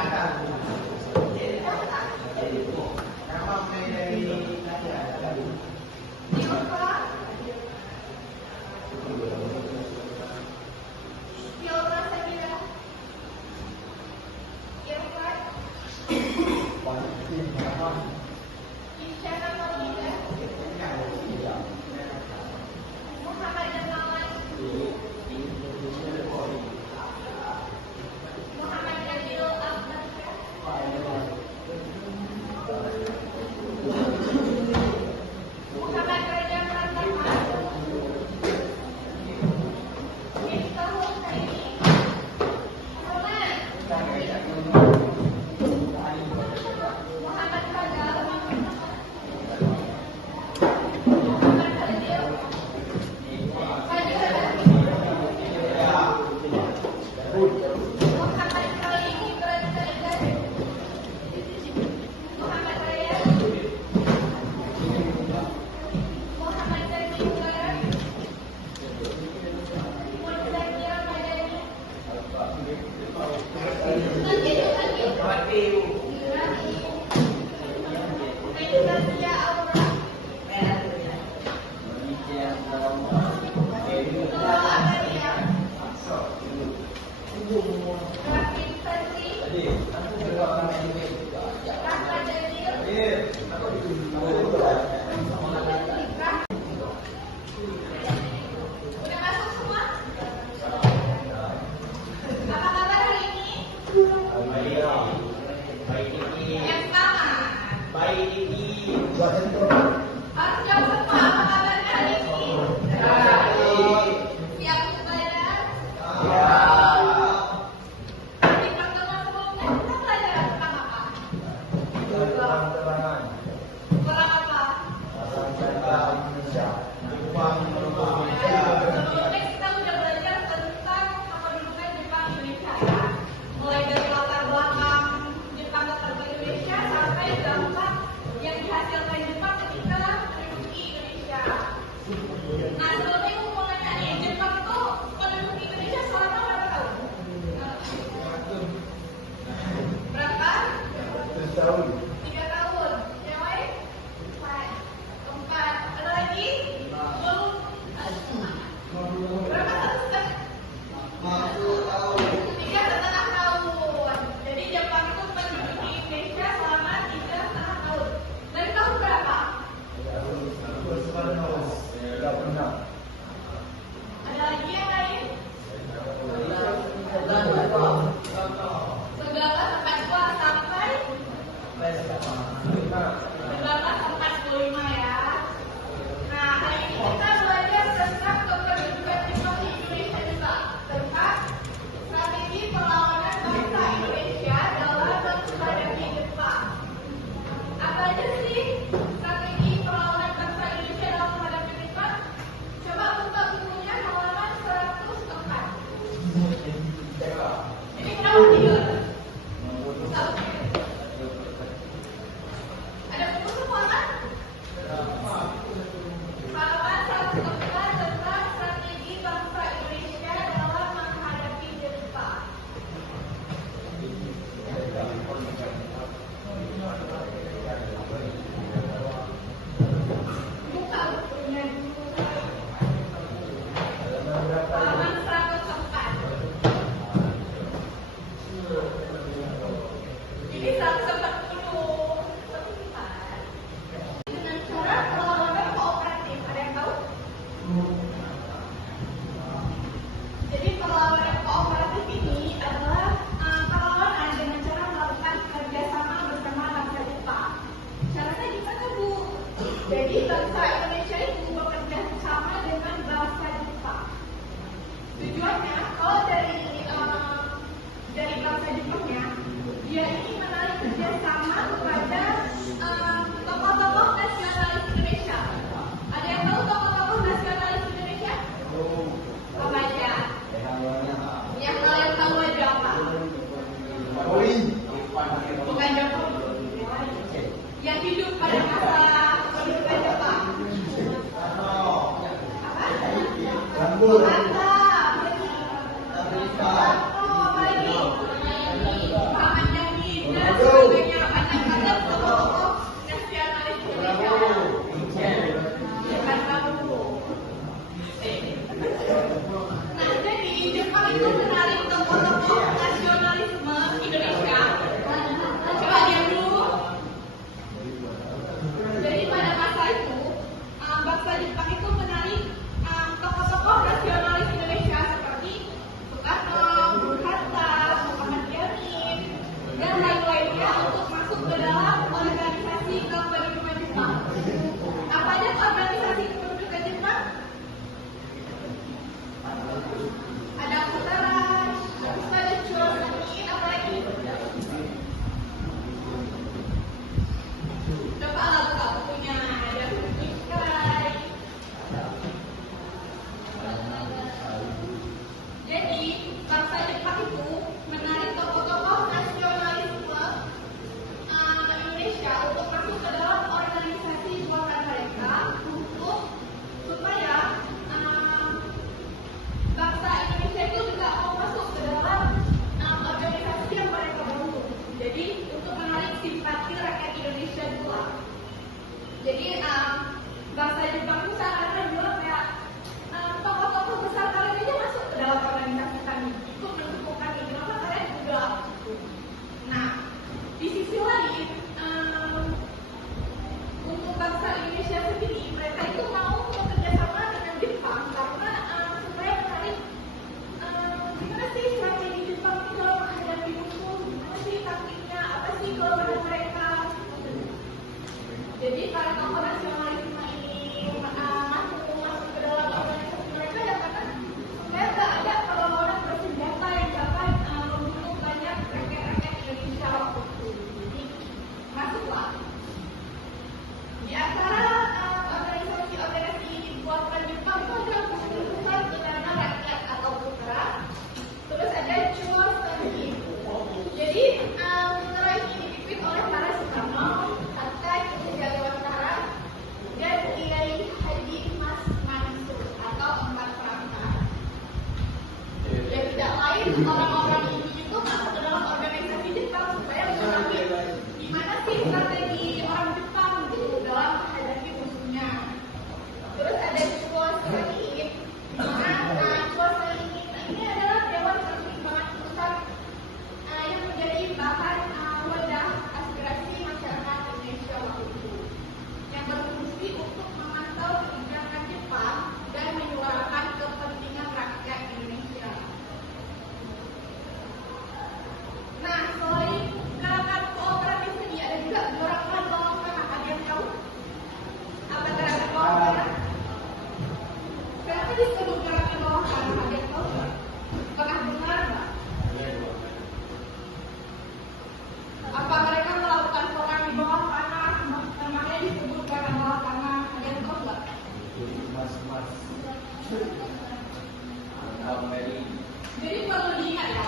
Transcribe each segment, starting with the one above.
Muhammad dan lain-lainnya untuk masuk ke dalam organisasi kependudukan Jepang. Apa aja organisasi kependudukan Jepang? Ada putaran, ada jual, apa lagi? Coba lagu kamu punya ada Ikai. Jadi bangsa Jepang itu menarik tokoh-tokoh nasionalisme Indonesia untuk masuk ke dalam organisasi buatan mereka untuk supaya bangsa Indonesia itu juga mau masuk ke dalam organisasi yang mereka bangun. Jadi untuk menarik simpati rakyat Indonesia pula. Jadi bangsa Jepang itu seakan-akan bilang kayak tokoh-tokoh besar kalian aja masuk ke dalam organisasi kami, ikut mendukung kami. Kenapa kalian juga? Nah, di sisi lain untuk bangsa Indonesia sendiri mereka itu mau bekerja sama dengan Jepang karena supaya menarik gimana sih strategi Jepang itu kalau menghadapi musuh, gimana sih taktiknya, apa sih kelemahan mereka. Jadi para tokoh nasionalisme ini masuk ke dalam organisasi mereka ya karena supaya nggak ada perlawanan bersenjata yang dapat membunuh banyak rakyat-rakyat Indonesia waktu itu. Jadi masuklah. Di antara organisasi buatan Jepang itu ada Persatuan Udara Rakyat atau PUTRA. Terus ada Chuo Senki. Jadi PUTRA ini dipimpin oleh para Soekarno, Hatta Ki Dewantara, dan Kiai Haji Mas Mansur atau Empat Perangkat. Ya tidak lain orang-orang ini itu masuk ke dalam organisasi Jepang supaya mengetahui gimana sih strategi orang Jepang gitu dalam menghadapi musuhnya. Terus ada Chuo Senki. Chuo Senki ini adalah dewan pertimbangan pusat yang menjadi bahan wadah aspirasi masyarakat Indonesia waktu itu, yang berfungsi untuk memantau kebijakan Jepang dan menyuarakan kepentingan rakyat Indonesia. Nah, selain gerakan kooperatif ini ada juga gerakan bawah tanah. Ada yang tahu apa gerakan bawah tanah? Kenapa disebut gerakan bawah tanah? Ada yang tahu nggak? Pernah dengar nggak? Apa mereka melakukan perang di bawah tanah? Namanya disebut gerakan bawah tanah. Ada yang tahu nggak? Jadi perlu diingat ya,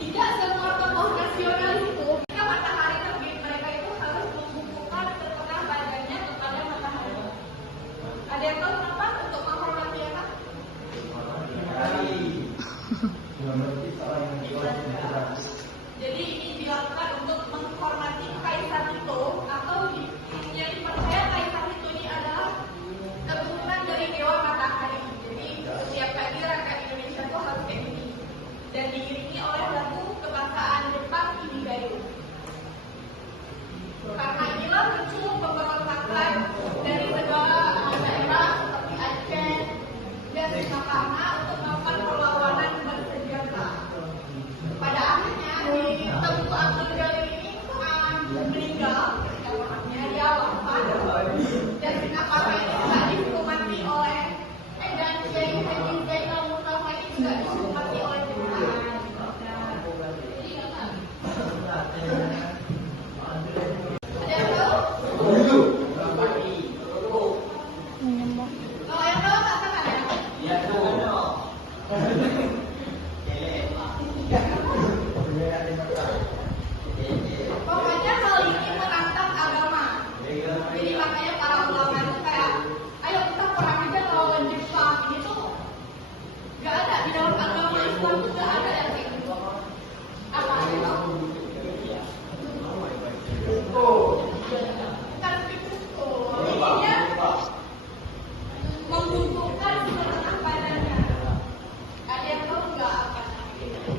tidak semua tokoh nasionalis itu ketika matahari terbit mereka itu harus membukukan setengah badannya kepada matahari. Ada yang tahu kenapa? Untuk menghormati apa? Jadi ini dilakukan untuk menghormati Kaisar Tito atau yang dipercaya Kaisar Tito ini adalah keturunan dari Dewa Matahari. Jadi setiap pagi rakyat Indonesia itu harus kayak gini dan diiringi oleh lagu kebangsaan Jepang Inigayo. Karena inilah muncul pemberontakan dari negara daerah seperti Aceh dan Singaparna untuk melakukan perlawanan bersenjata. Pada akhirnya di Tengku Abdul Jalil ini meninggal, dia wafat dan Singaparna ini juga dihukumi oleh dan Kiai Haji Zainal Mustafa ini juga dihukumi oleh Jepang. Ada yang tahu? Kalau yang tahu katakan ya. Iya tahu. Pokoknya hal ini menantang agama. Jadi makanya para ulama itu kayak, ayo kita perang aja lawan Jepang. Itu nggak ada di dalam agama Islam, nggak ada yang kayak gitu. Apa itu? Bukan fikusko. Intinya membungkukkan setengah badannya. Ada yang tahu nggak apa itu?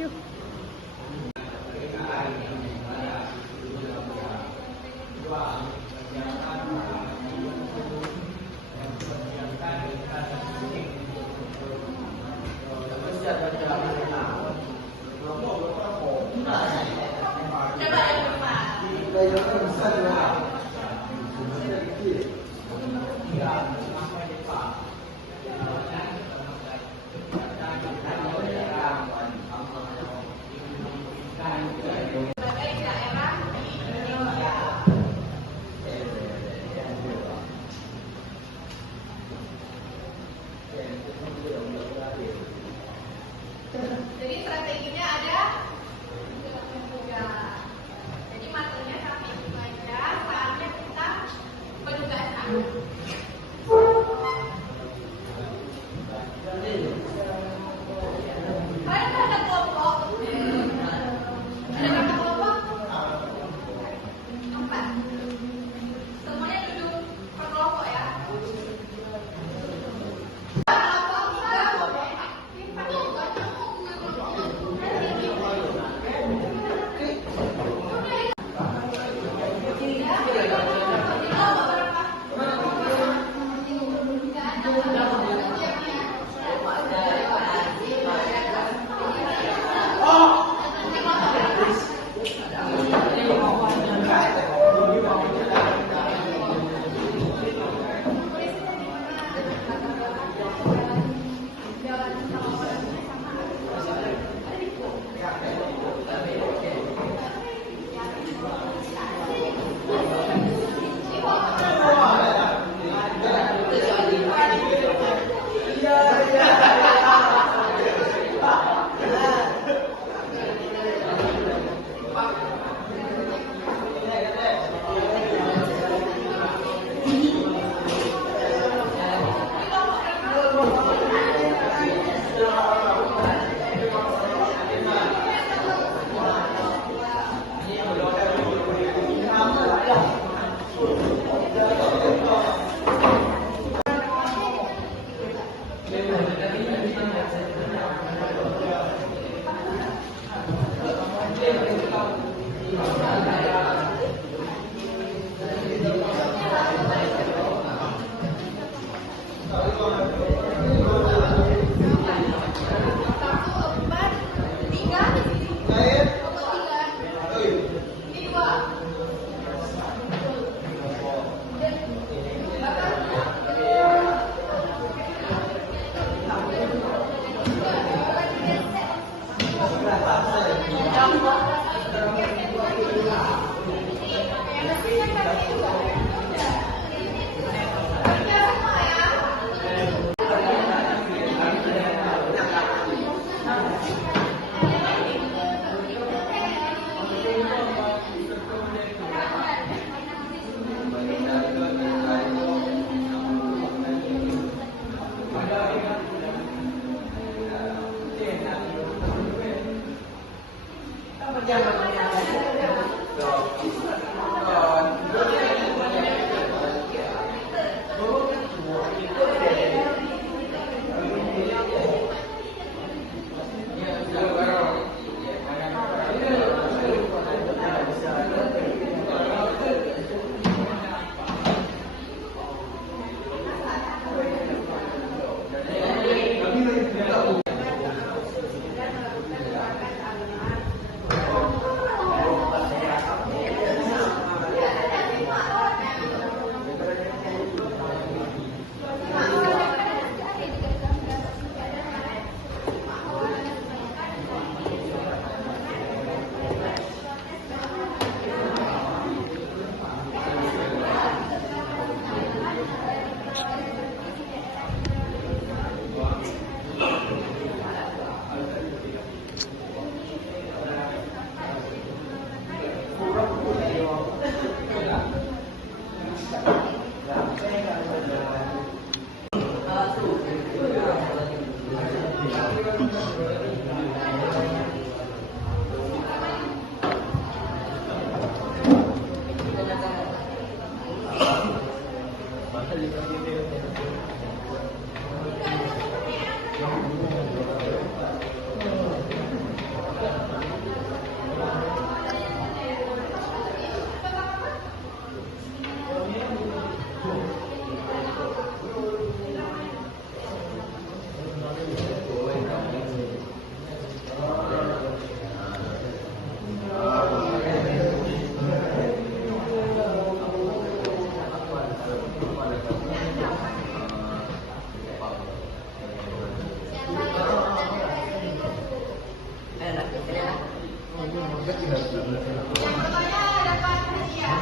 Yuk. Coba yang depan. Sebagai daerah di Indonesia. Jadi strateginya ada 3. Jadi materinya sampai itu aja. Saatnya kita penugasan. Kalian ada kelompok? Ada berapa kelompok? 4. Semuanya duduk per kelompok ya. Yang pertama dapat hadiah.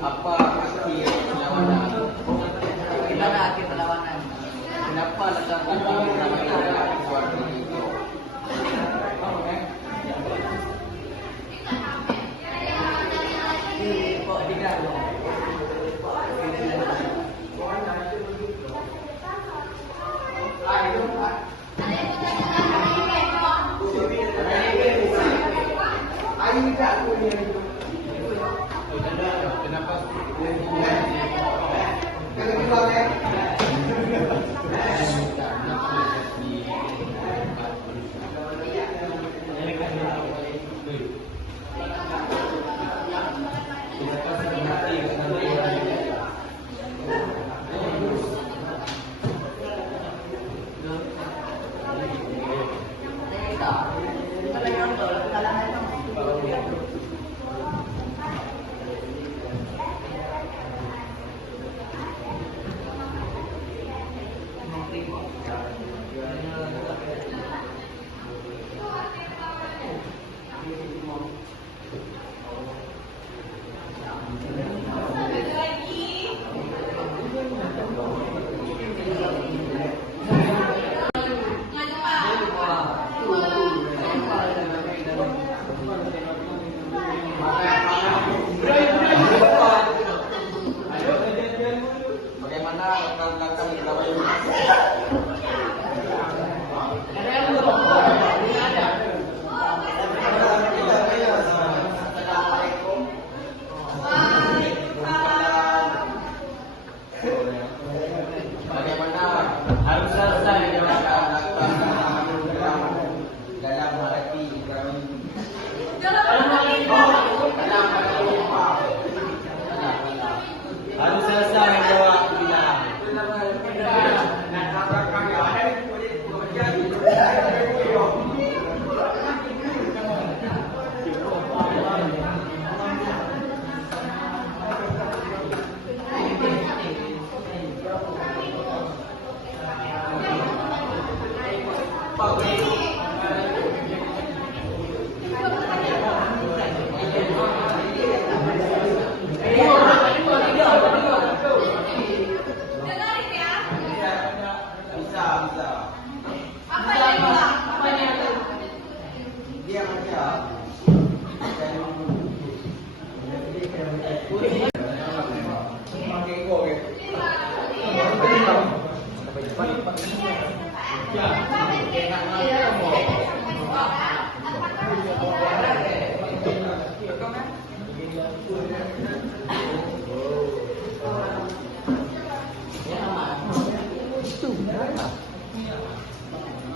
Apa arti perlawanan? Gimana arti perlawanan? Kenapa letak arti perlawanan suatu itu? Kok tidak?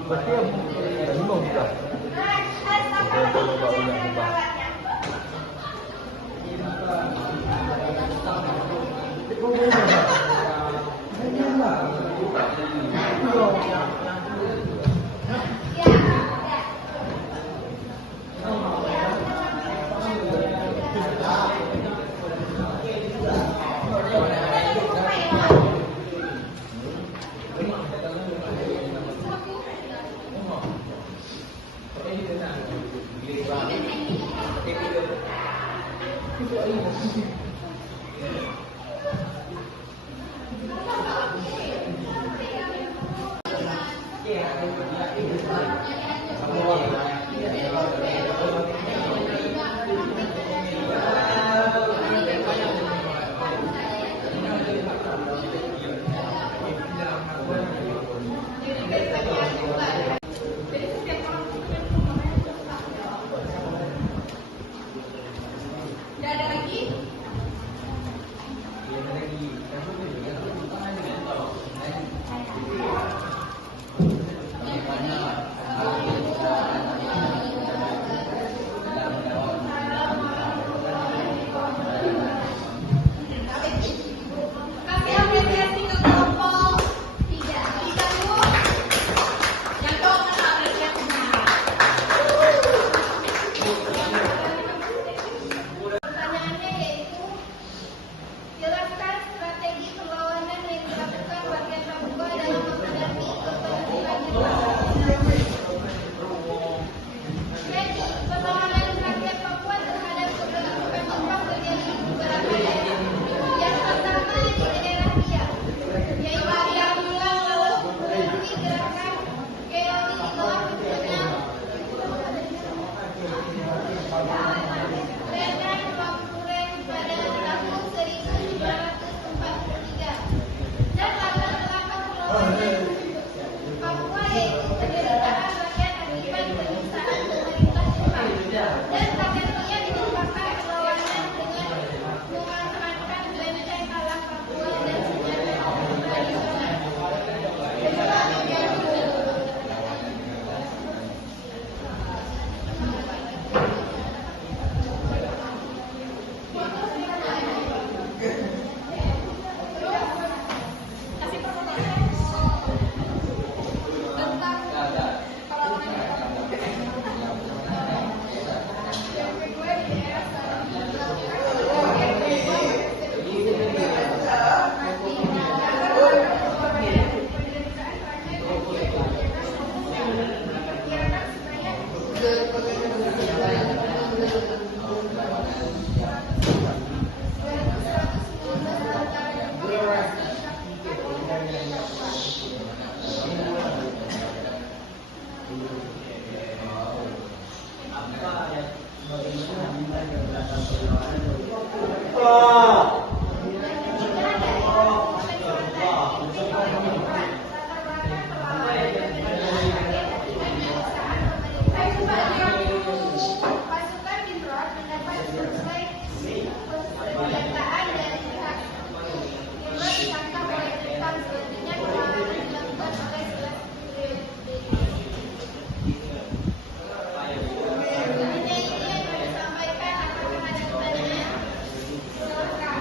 Berarti yang limau juga. Pasukan Nimrod mendapat pendataan dari pihak Nimrod ditangkap oleh Jepang. Selanjutnya penanganan dilakukan oleh 11 ini yang disampaikan apakah ada pertanyaan? Silakan.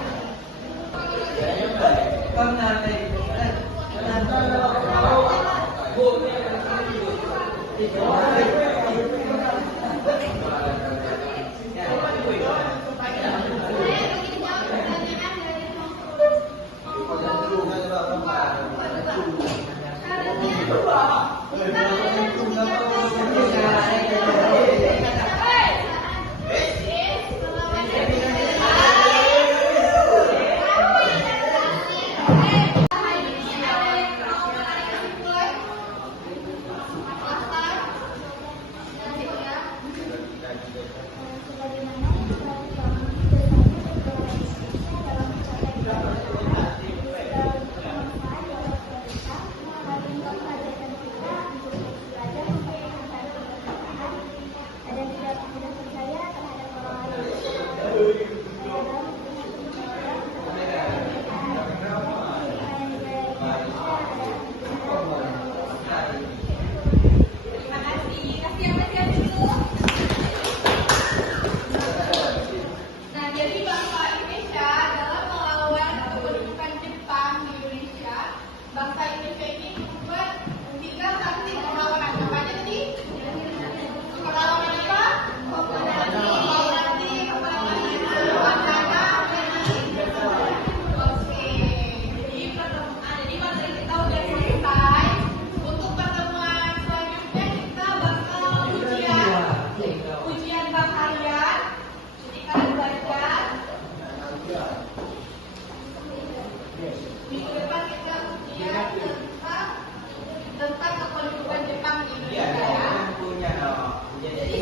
Nah, jadi bangsa Indonesia dalam melawan atau mendudukan Jepang di Indonesia, bangsa Indonesia ini membuat 3 saksi perlawanan. Apa aja tadi? Perlawanan apa? Komunikasi, wacana, oke. Jadi materi kita udah selesai. Untuk pertemuan selanjutnya kita bakal ujian bab harian. Jadi kalian belajar. Minggu depan kita ujian tentang kependudukan Jepang di Indonesia. Jadi